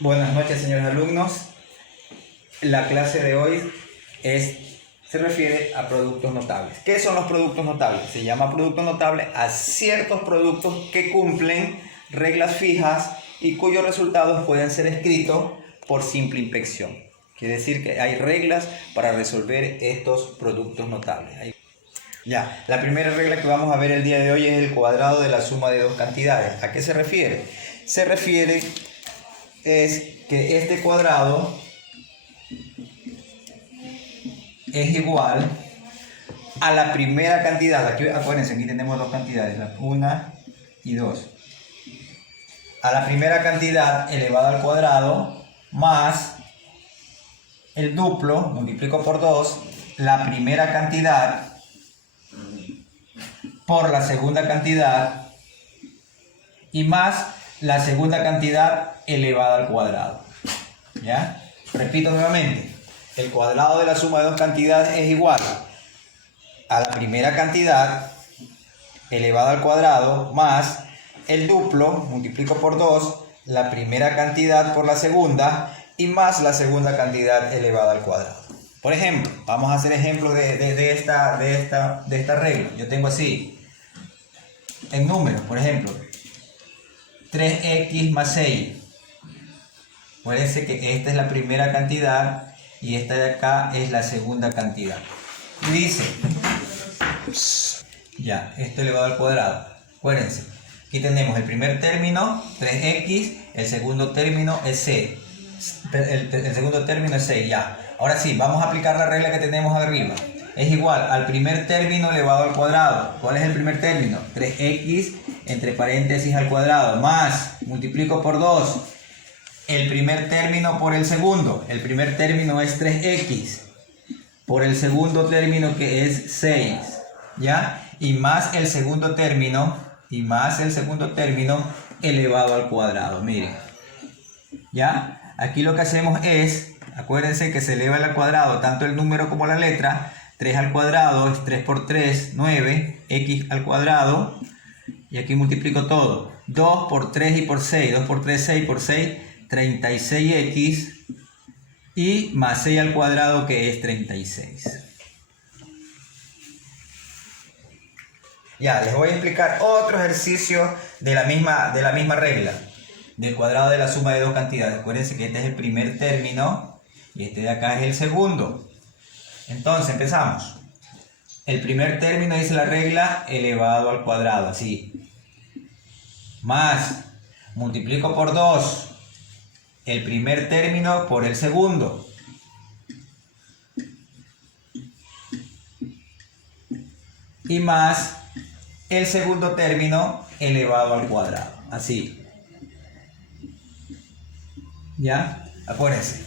Buenas noches, señores alumnos. La clase de hoy se refiere a productos notables. ¿Qué son los productos notables? Se llama producto notable a ciertos productos que cumplen reglas fijas y cuyos resultados pueden ser escritos por simple inspección. Quiere decir que hay reglas para resolver estos productos notables. Ya, la primera regla que vamos a ver el día de hoy es el cuadrado de la suma de dos cantidades. ¿A qué se refiere? Se refiere es que este cuadrado es igual a la primera cantidad. Aquí, acuérdense, aquí tenemos dos cantidades, la 1 y 2. A la primera cantidad elevada al cuadrado más el duplo, multiplico por 2, la primera cantidad por la segunda cantidad y más la segunda cantidad elevada al cuadrado. ¿Ya? Repito nuevamente, el cuadrado de la suma de dos cantidades es igual a la primera cantidad elevada al cuadrado más el duplo, multiplico por 2, la primera cantidad por la segunda y más la segunda cantidad elevada al cuadrado. Por ejemplo, vamos a hacer ejemplos de esta regla. Yo tengo así, en números, por ejemplo, 3x más 6. Acuérdense que esta es la primera cantidad y esta de acá es la segunda cantidad. Y dice, ya, esto elevado al cuadrado. Acuérdense, aquí tenemos el primer término, 3x, el segundo término es 6. El segundo término es 6, ya. Ahora sí, vamos a aplicar la regla que tenemos arriba. Es igual al primer término elevado al cuadrado. ¿Cuál es el primer término? 3x entre paréntesis al cuadrado más, multiplico por 2, el primer término por el segundo. El primer término es 3x por el segundo término que es 6, ¿ya? Y más el segundo término elevado al cuadrado. Miren, ¿ya? Aquí lo que hacemos es, acuérdense que se eleva al cuadrado tanto el número como la letra. 3 al cuadrado es 3 por 3, 9, x al cuadrado, y aquí multiplico todo, 2 por 3 y por 6, 2 por 3, 6 por 6, 36x, y más 6 al cuadrado que es 36. Ya, les voy a explicar otro ejercicio de la misma regla, del cuadrado de la suma de dos cantidades. Acuérdense que este es el primer término y este de acá es el segundo. Entonces empezamos. El primer término dice la regla elevado al cuadrado, así. Más, multiplico por 2 el primer término por el segundo. Y más el segundo término elevado al cuadrado, así. ¿Ya? Acuérdense.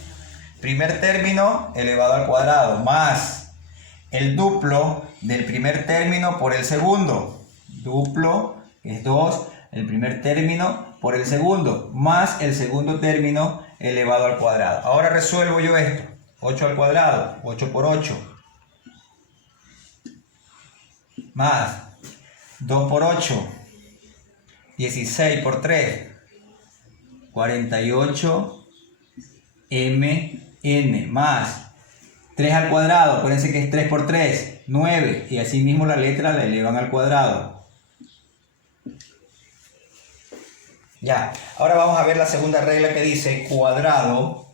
Primer término elevado al cuadrado más el duplo del primer término por el segundo. Duplo, que es 2, el primer término por el segundo, más el segundo término elevado al cuadrado. Ahora resuelvo yo esto. 8 al cuadrado, 8 por 8. Más 2 por 8, 16 por 3, 48 mn, más 3 al cuadrado, acuérdense que es 3 por 3, 9, y así mismo la letra la elevan al cuadrado. Ya, ahora vamos a ver la segunda regla que dice cuadrado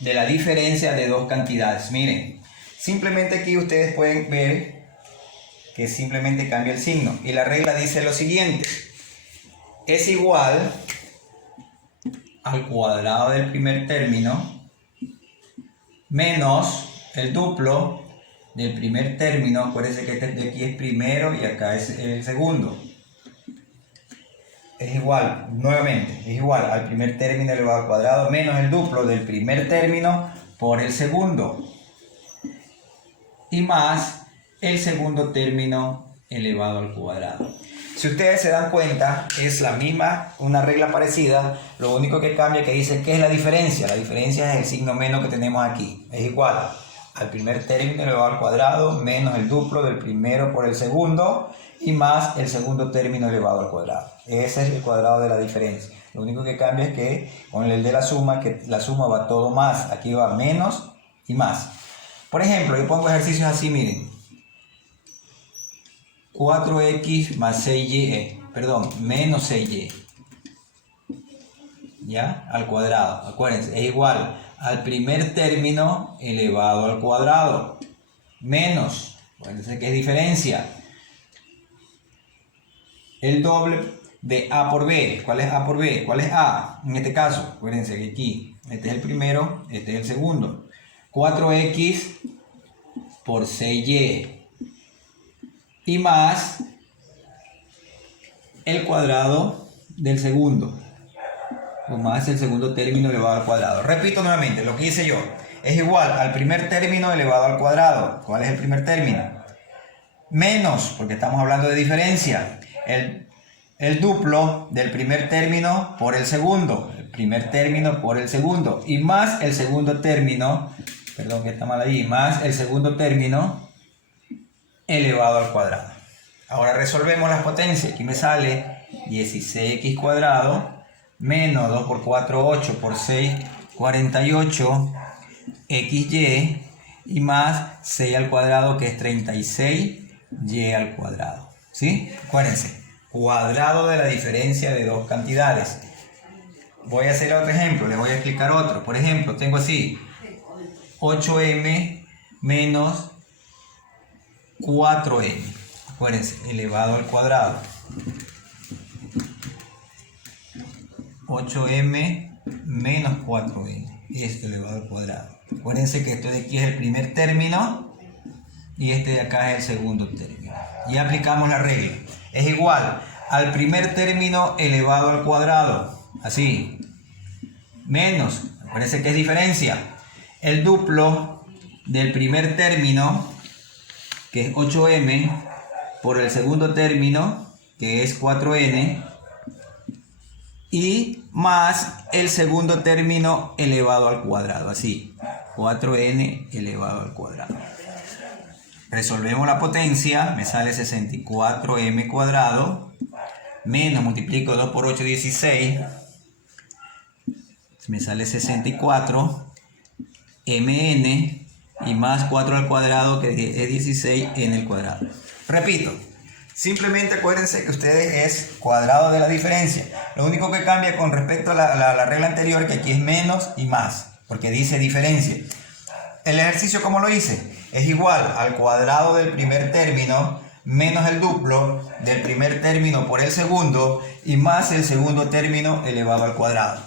de la diferencia de dos cantidades. Miren, simplemente aquí ustedes pueden ver que simplemente cambia el signo, y la regla dice lo siguiente: es igual al cuadrado del primer término menos el duplo del primer término. Acuérdense que este de aquí es primero y acá es el segundo. Es igual, nuevamente, es igual al primer término elevado al cuadrado menos el duplo del primer término por el segundo y más el segundo término elevado al cuadrado. Si ustedes se dan cuenta, es la misma, una regla parecida. Lo único que cambia es que dice ¿qué es la diferencia? La diferencia es el signo menos que tenemos aquí. Es igual al primer término elevado al cuadrado menos el duplo del primero por el segundo y más el segundo término elevado al cuadrado. Ese es el cuadrado de la diferencia. Lo único que cambia es que con el de la suma, que la suma va todo más. Aquí va menos y más. Por ejemplo, yo pongo ejercicios así, miren. 4x más 6y, menos 6y. ¿Ya? Al cuadrado. Acuérdense, es igual al primer término elevado al cuadrado. Menos, acuérdense que es diferencia. El doble de a por b. ¿Cuál es a por b? ¿Cuál es a? En este caso, acuérdense que aquí, este es el primero, este es el segundo. 4x por 6y. Y más el cuadrado del segundo. O más el segundo término elevado al cuadrado. Repito nuevamente, lo que hice yo. Es igual al primer término elevado al cuadrado. ¿Cuál es el primer término? Menos, porque estamos hablando de diferencia. El duplo del primer término por el segundo. El primer término por el segundo. Y más el segundo término, perdón que está mal ahí, más el segundo término elevado al cuadrado. Ahora resolvemos las potencias. Aquí me sale 16x cuadrado menos 2 por 4, 8 por 6, 48 xy y más 6 al cuadrado que es 36y al cuadrado. ¿Sí? Acuérdense, cuadrado de la diferencia de dos cantidades. Voy a hacer otro ejemplo, les voy a explicar otro. Por ejemplo, tengo así 8m menos 4m. Acuérdense, elevado al cuadrado. 8m menos 4m. Esto elevado al cuadrado. Acuérdense que esto de aquí es el primer término y este de acá es el segundo término. Y aplicamos la regla. Es igual al primer término elevado al cuadrado. Así. Menos. Acuérdense que es diferencia. El duplo del primer término, que es 8m, por el segundo término, que es 4n, y más el segundo término elevado al cuadrado, así, 4n elevado al cuadrado. Resolvemos la potencia, me sale 64m cuadrado, menos, multiplico 2 por 8, 16, me sale 64, mn, y más 4 al cuadrado, que es 16 en el cuadrado. Repito, simplemente acuérdense que ustedes es cuadrado de la diferencia. Lo único que cambia con respecto a la regla anterior, que aquí es menos y más, porque dice diferencia. El ejercicio, ¿cómo lo hice? Es igual al cuadrado del primer término menos el duplo del primer término por el segundo y más el segundo término elevado al cuadrado.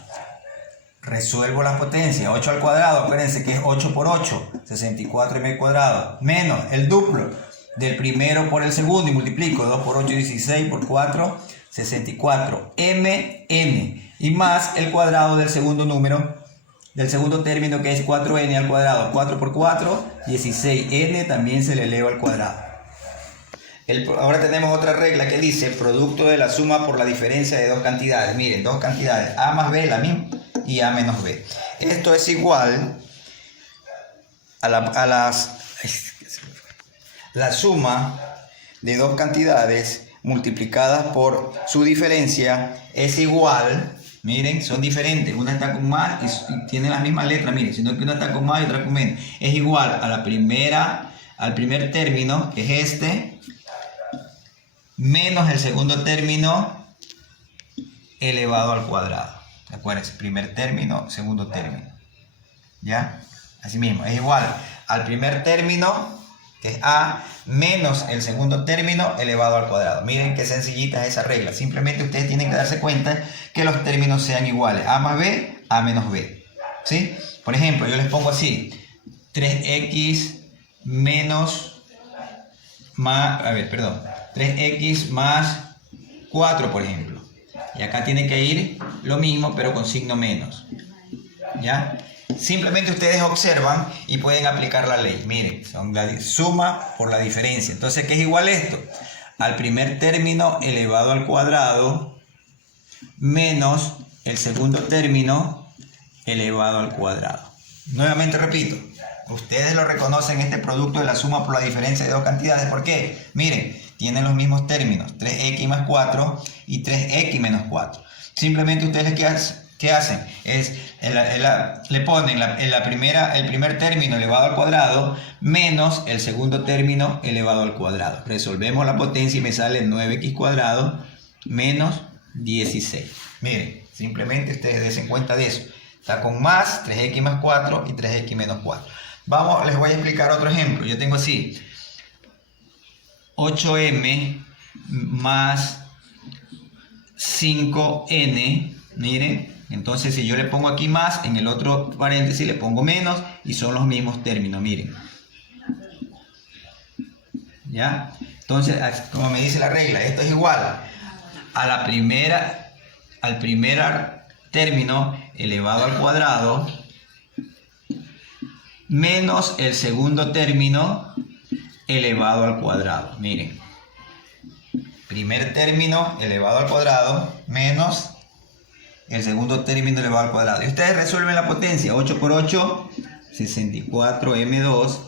Resuelvo las potencias. 8 al cuadrado, acuérdense que es 8 por 8, 64m cuadrado, menos el duplo del primero por el segundo y multiplico 2 por 8, 16 por 4, 64 mn y más el cuadrado del segundo número, del segundo término, que es 4n al cuadrado. 4 por 4, 16n también se le eleva al cuadrado. Ahora tenemos otra regla que dice producto de la suma por la diferencia de dos cantidades. Miren, dos cantidades, a más b, la misma, y a menos b. Esto es igual a la suma de dos cantidades multiplicadas por su diferencia es igual, miren, son diferentes, una está con más y tiene las mismas letras, miren, sino que una está con más y otra con menos. Es igual a al primer término, que es este, menos el segundo término elevado al cuadrado. Acuérdense, primer término, segundo término. ¿Ya? Así mismo, es igual al primer término, que es a, menos el segundo término elevado al cuadrado. Miren qué sencillita es esa regla. Simplemente ustedes tienen que darse cuenta que los términos sean iguales. A más b, a menos b. ¿Sí? Por ejemplo, yo les pongo así. 3x menos más, 3x más 4, por ejemplo. Y acá tiene que ir lo mismo, pero con signo menos. ¿Ya? Simplemente ustedes observan y pueden aplicar la ley. Miren, son la suma por la diferencia. Entonces, ¿qué es igual esto? Al primer término elevado al cuadrado menos el segundo término elevado al cuadrado. Nuevamente repito, ustedes lo reconocen, este producto de la suma por la diferencia de dos cantidades. ¿Por qué? Miren, tienen los mismos términos, 3x más 4 y 3x menos 4. simplemente ustedes ¿qué hacen? Le ponen el primer término elevado al cuadrado menos el segundo término elevado al cuadrado. Resolvemos la potencia y me sale 9x cuadrado menos 16. Miren, simplemente ustedes den cuenta de eso. Está con más 3x más 4 y 3x menos 4. Vamos, les voy a explicar otro ejemplo. Yo tengo así 8m más 5n. Miren, entonces si yo le pongo aquí más, en el otro paréntesis le pongo menos y son los mismos términos, miren. ¿Ya? Entonces, como me dice la regla, esto es igual al primer término elevado al cuadrado menos el segundo término elevado al cuadrado. Miren, primer término elevado al cuadrado menos el segundo término elevado al cuadrado. Y ustedes resuelven la potencia. 8 por 8, 64m2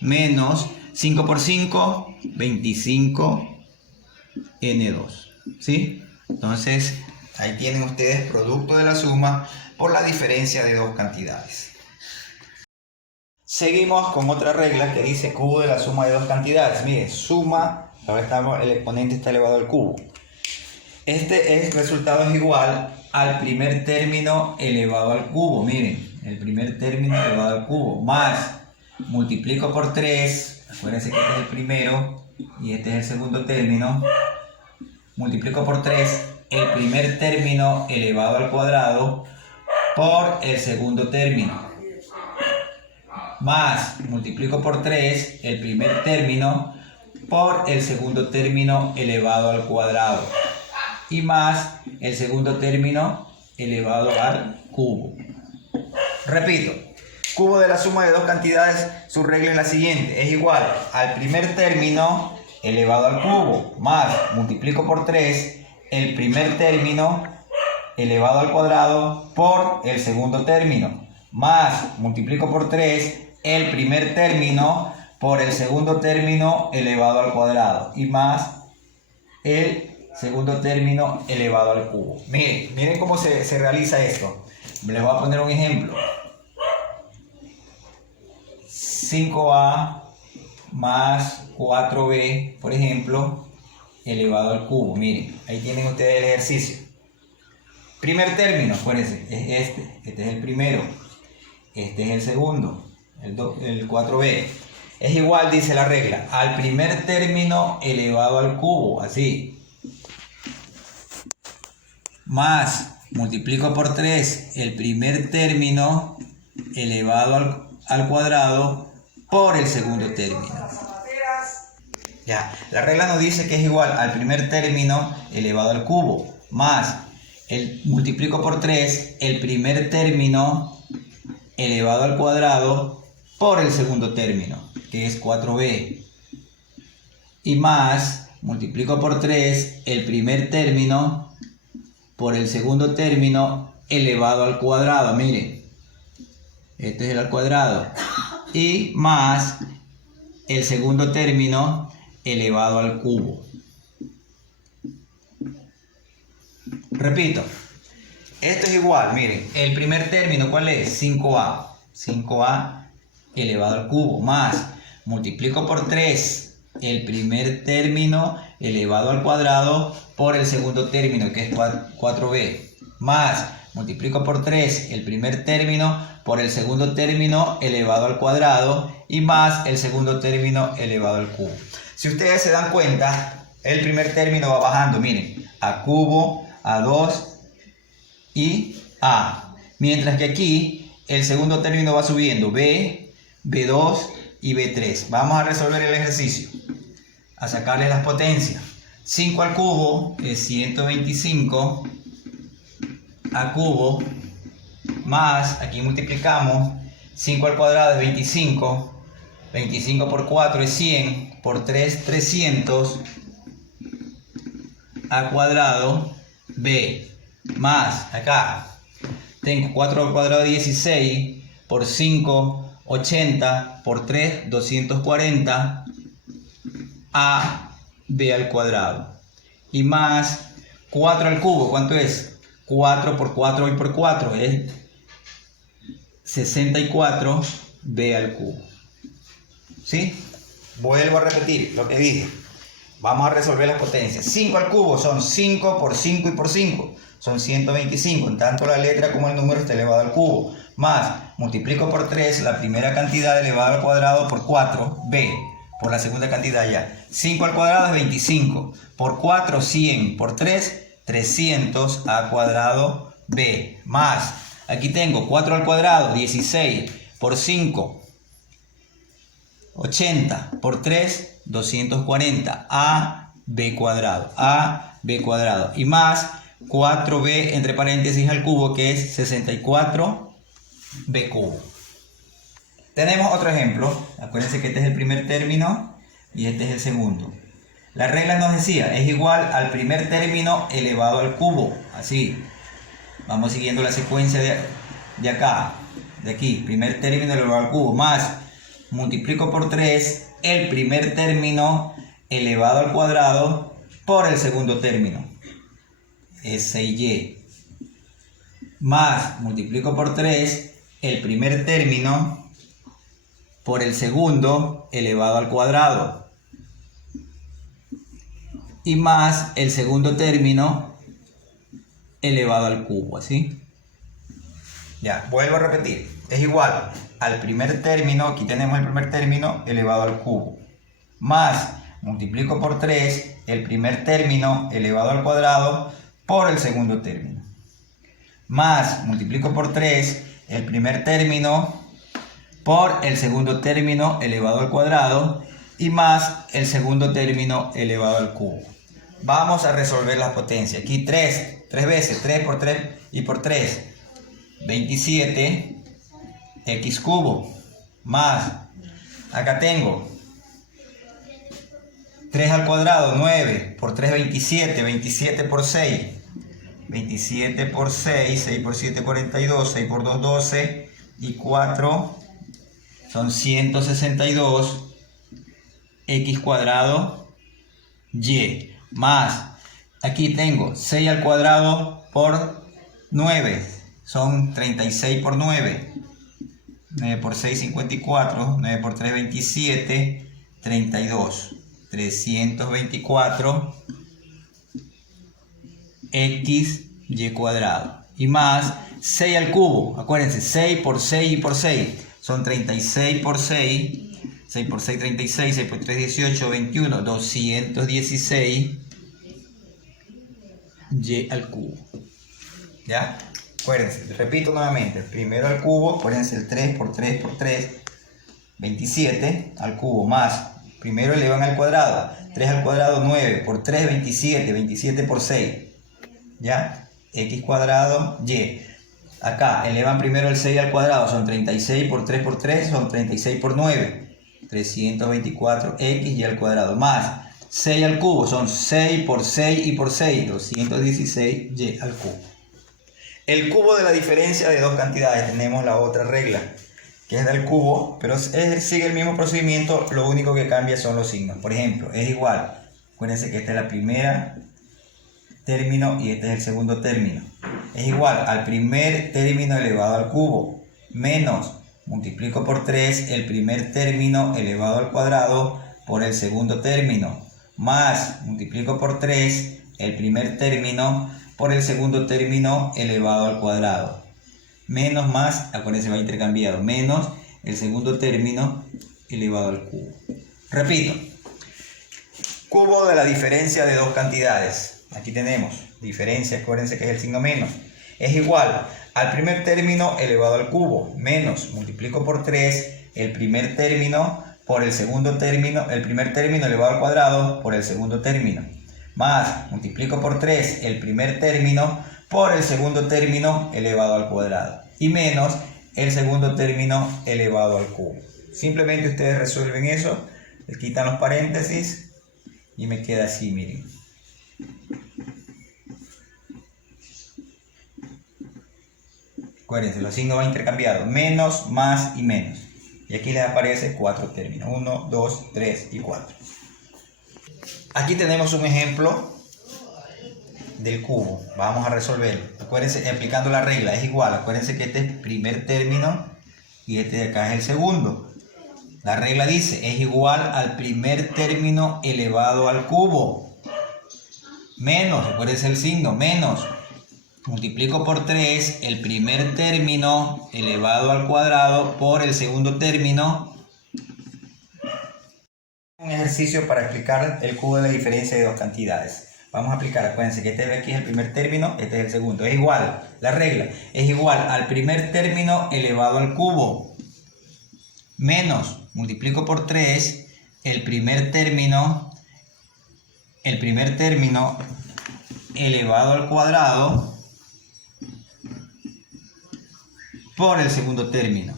menos 5 por 5, 25n2. ¿Sí? Entonces, ahí tienen ustedes producto de la suma por la diferencia de dos cantidades. Seguimos con otra regla que dice cubo de la suma de dos cantidades. Miren, suma, ahora el exponente está elevado al cubo. El resultado es igual al primer término elevado al cubo. Miren, el primer término elevado al cubo más, multiplico por 3, acuérdense que este es el primero y este es el segundo término, multiplico por 3 el primer término elevado al cuadrado por el segundo término, más, multiplico por 3 el primer término por el segundo término elevado al cuadrado, y más el segundo término elevado al cubo. Repito, cubo de la suma de dos cantidades, su regla es la siguiente, es igual al primer término elevado al cubo, más, multiplico por 3 el primer término elevado al cuadrado por el segundo término, más, multiplico por 3 el primer término por el segundo término elevado al cuadrado, y más el segundo término elevado al cubo. Miren cómo se realiza esto. Les voy a poner un ejemplo. 5a más 4b, por ejemplo, elevado al cubo. Miren, ahí tienen ustedes el ejercicio. Primer término, acuérdense, es este es el primero, este es el segundo, el 4b. Es igual, dice la regla, al primer término elevado al cubo, así. Más, multiplico por 3 el primer término elevado al cuadrado por el segundo término. Ya, la regla nos dice que es igual al primer término elevado al cubo, más multiplico por 3 el primer término elevado al cuadrado por el segundo término, que es 4b, y más, multiplico por 3 el primer término por el segundo término elevado al cuadrado. Miren, este es el al cuadrado, y más el segundo término elevado al cubo. Repito, esto es igual, miren, el primer término, ¿cuál es? 5a, 5a elevado al cubo, más, multiplico por 3 el primer término elevado al cuadrado por el segundo término, que es 4b, más, multiplico por 3 el primer término por el segundo término elevado al cuadrado, y más el segundo término elevado al cubo. Si ustedes se dan cuenta, el primer término va bajando, miren, a cubo, a 2 y a. Mientras que aquí el segundo término va subiendo, b, b2 y b3. Vamos a resolver el ejercicio, a sacarle las potencias. 5 al cubo es 125 a cubo, más, aquí multiplicamos, 5 al cuadrado es 25, 25 por 4 es 100, por 3, 300, a cuadrado, b, más, acá, tengo 4 al cuadrado 16, por 5, 80, por 3, 240, a b al cuadrado, y más 4 al cubo, ¿cuánto es? 4 por 4 y por 4 es 64b al cubo. ¿Sí? Vuelvo a repetir lo que dije. Vamos a resolver las potencias. 5 al cubo son 5 por 5 y por 5. Son 125. En tanto la letra como el número está elevado al cubo. Más, multiplico por 3 la primera cantidad elevada al cuadrado por 4, b. Por la segunda cantidad ya. 5 al cuadrado es 25. Por 4, 100. Por 3, 300 a cuadrado b. Más, aquí tengo 4 al cuadrado, 16. Por 5, 80. Por 3, 240. A b cuadrado. A b cuadrado. Y más 4b entre paréntesis al cubo, que es 64b cubo. Tenemos otro ejemplo. Acuérdense que este es el primer término y este es el segundo. La regla nos decía, es igual al primer término elevado al cubo. Así. Vamos siguiendo la secuencia de acá. De aquí. Primer término elevado al cubo. Más, multiplico por 3 el primer término elevado al cuadrado por el segundo término. Es 6y. Más, multiplico por 3 el primer término por el segundo elevado al cuadrado. Y más el segundo término elevado al cubo, ¿así? Ya, vuelvo a repetir. Es igual al primer término, aquí tenemos el primer término elevado al cubo. Más, multiplico por 3 el primer término elevado al cuadrado por el segundo término. Más, multiplico por 3 el primer término por el segundo término elevado al cuadrado y más el segundo término elevado al cubo. Vamos a resolver las potencias. Aquí 3 veces, 3 por 3 y por 3, 27 x cubo. Más, acá tengo 3 al cuadrado, 9 por 3, 27, 27 por 6. 27 por 6, 6 por 7, 42, 6 por 2, 12 y 4 son 162 x cuadrado y. Más, aquí tengo 6 al cuadrado por 9, son 36 por 9. 9 por 6, 54, 9 por 3, 27, 32. 324 xy cuadrado. Y más 6 al cubo. Acuérdense, 6 por 6 y por 6. Son 36 por 6. 6 por 6, 36. 6 por 3, 18, 21. 216 y al cubo. ¿Ya? Acuérdense, repito nuevamente. Primero al cubo, acuérdense el 3 por 3 por 3. 27 al cubo más. Primero elevan al cuadrado. 3 al cuadrado, 9 por 3, 27. 27 por 6. ¿Ya? X cuadrado y. Acá elevan primero el 6 al cuadrado, son 36 por 3 por 3, son 36 por 9, 324 x y al cuadrado, más 6 al cubo, son 6 por 6 y por 6, 216 y al cubo. El cubo de la diferencia de dos cantidades, tenemos la otra regla, que es del cubo, pero sigue el mismo procedimiento, lo único que cambia son los signos. Por ejemplo, es igual, acuérdense que esta es la primera término y este es el segundo término. Es igual al primer término elevado al cubo menos, multiplico por 3 el primer término elevado al cuadrado por el segundo término, más, multiplico por 3 el primer término por el segundo término elevado al cuadrado, menos más, acuérdense, va intercambiado, menos el segundo término elevado al cubo. Repito, cubo de la diferencia de dos cantidades. Aquí tenemos diferencia, acuérdense que es el signo menos. Es igual al primer término elevado al cubo, menos, multiplico por 3 el primer término por el segundo término, el primer término elevado al cuadrado por el segundo término, más, multiplico por 3 el primer término por el segundo término elevado al cuadrado, y menos el segundo término elevado al cubo. Simplemente ustedes resuelven eso, les quitan los paréntesis y me queda así, miren. Acuérdense, los signos van intercambiados, menos, más y menos. Y aquí les aparece 4 términos, 1, 2, 3 y 4. Aquí tenemos un ejemplo del cubo. Vamos a resolverlo. Acuérdense, aplicando la regla, es igual. Acuérdense que este es el primer término y este de acá es el segundo. La regla dice, es igual al primer término elevado al cubo. Menos, acuérdense el signo, menos. Multiplico por 3 el primer término elevado al cuadrado por el segundo término. Un ejercicio para explicar el cubo de la diferencia de dos cantidades. Vamos a aplicar, acuérdense que este de aquí es el primer término, este es el segundo. Es igual, la regla, es igual al primer término elevado al cubo. Menos, multiplico por 3 el primer término elevado al cuadrado por el segundo término.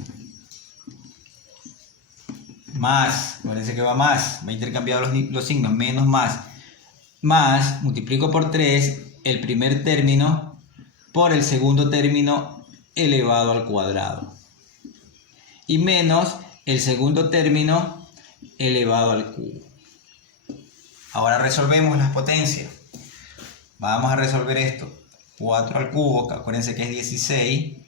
Más, acuérdense que va más, va a intercambiar los signos, menos más, multiplico por 3 el primer término por el segundo término elevado al cuadrado. Y menos el segundo término elevado al cubo. Ahora resolvemos las potencias. Vamos a resolver esto. 4 al cubo, que acuérdense que es 16,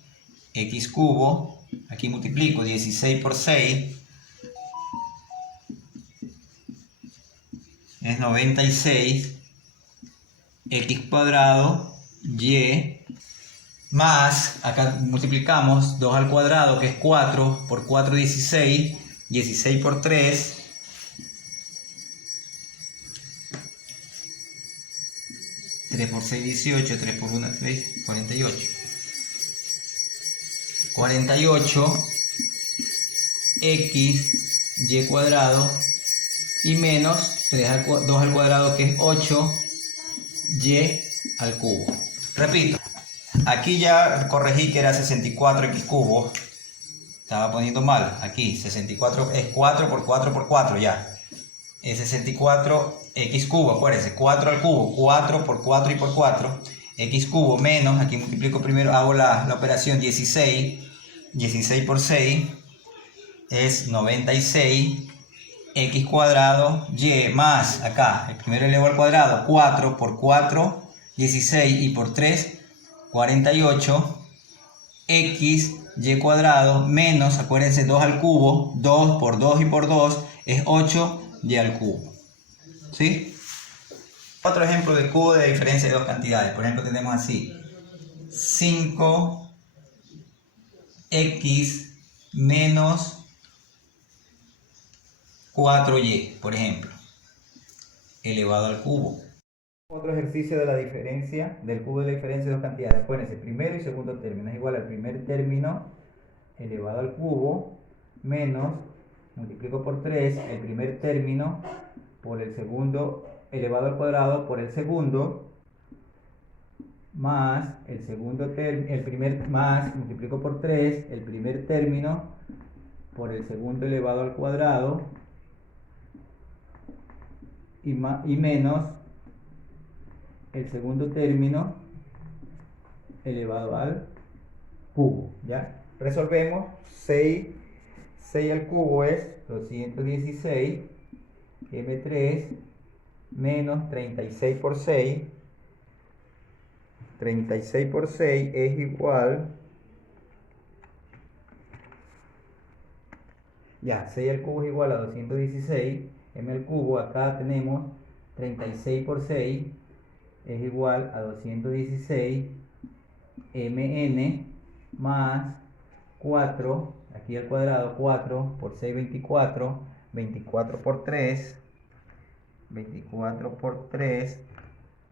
x cubo, aquí multiplico 16 por 6, es 96, x cuadrado, y, más, acá multiplicamos 2 al cuadrado, que es 4, por 4, 16, 16 por 3, 3 por 6, 18, 3 por 1, 3, 48. 48, x, y cuadrado, y menos 2 al cuadrado, que es 8, y al cubo. Repito, aquí ya corregí que era 64x cubo. Estaba poniendo mal. Aquí 64 es 4 por 4 por 4 ya. Es 64x cubo, acuérdense, 4 al cubo, 4 por 4 y por 4. X cubo menos, aquí multiplico primero, hago la operación 16. 16 por 6 es 96. X cuadrado, y más, acá, el primero elevado al cuadrado, 4 por 4, 16 y por 3, 48. X, y cuadrado, menos, acuérdense, 2 al cubo, 2 por 2 y por 2 es 8, y al cubo. ¿Sí? Otro ejemplo de cubo de diferencia de dos cantidades. Por ejemplo, tenemos así, 5x menos 4y, por ejemplo, elevado al cubo. Otro ejercicio de la diferencia, del cubo de la diferencia de dos cantidades. Acuérdense, primero y segundo término es igual al primer término elevado al cubo, menos, multiplico por 3 el primer término por el segundo elevado al cuadrado por el segundo, más el segundo más, multiplico por 3 el primer término por el segundo elevado al cuadrado, y menos el segundo término elevado al cubo. ¿Ya? Resolvemos. 6 al cubo es 216, m3 menos 36 por 6. 36 por 6 es igual, ya, 6 al cubo es igual a 216, m al cubo, acá tenemos 36 por 6 es igual a 216, mn más 4, aquí al cuadrado, 4 por 6, 24, 24 por 3, 24 por 3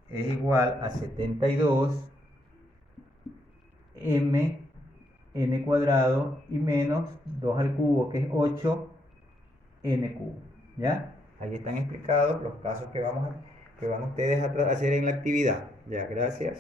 es igual a 72, n cuadrado, y menos 2 al cubo, que es 8, n cubo. ¿Ya? Ahí están explicados los casos que van ustedes a hacer en la actividad. Ya, gracias.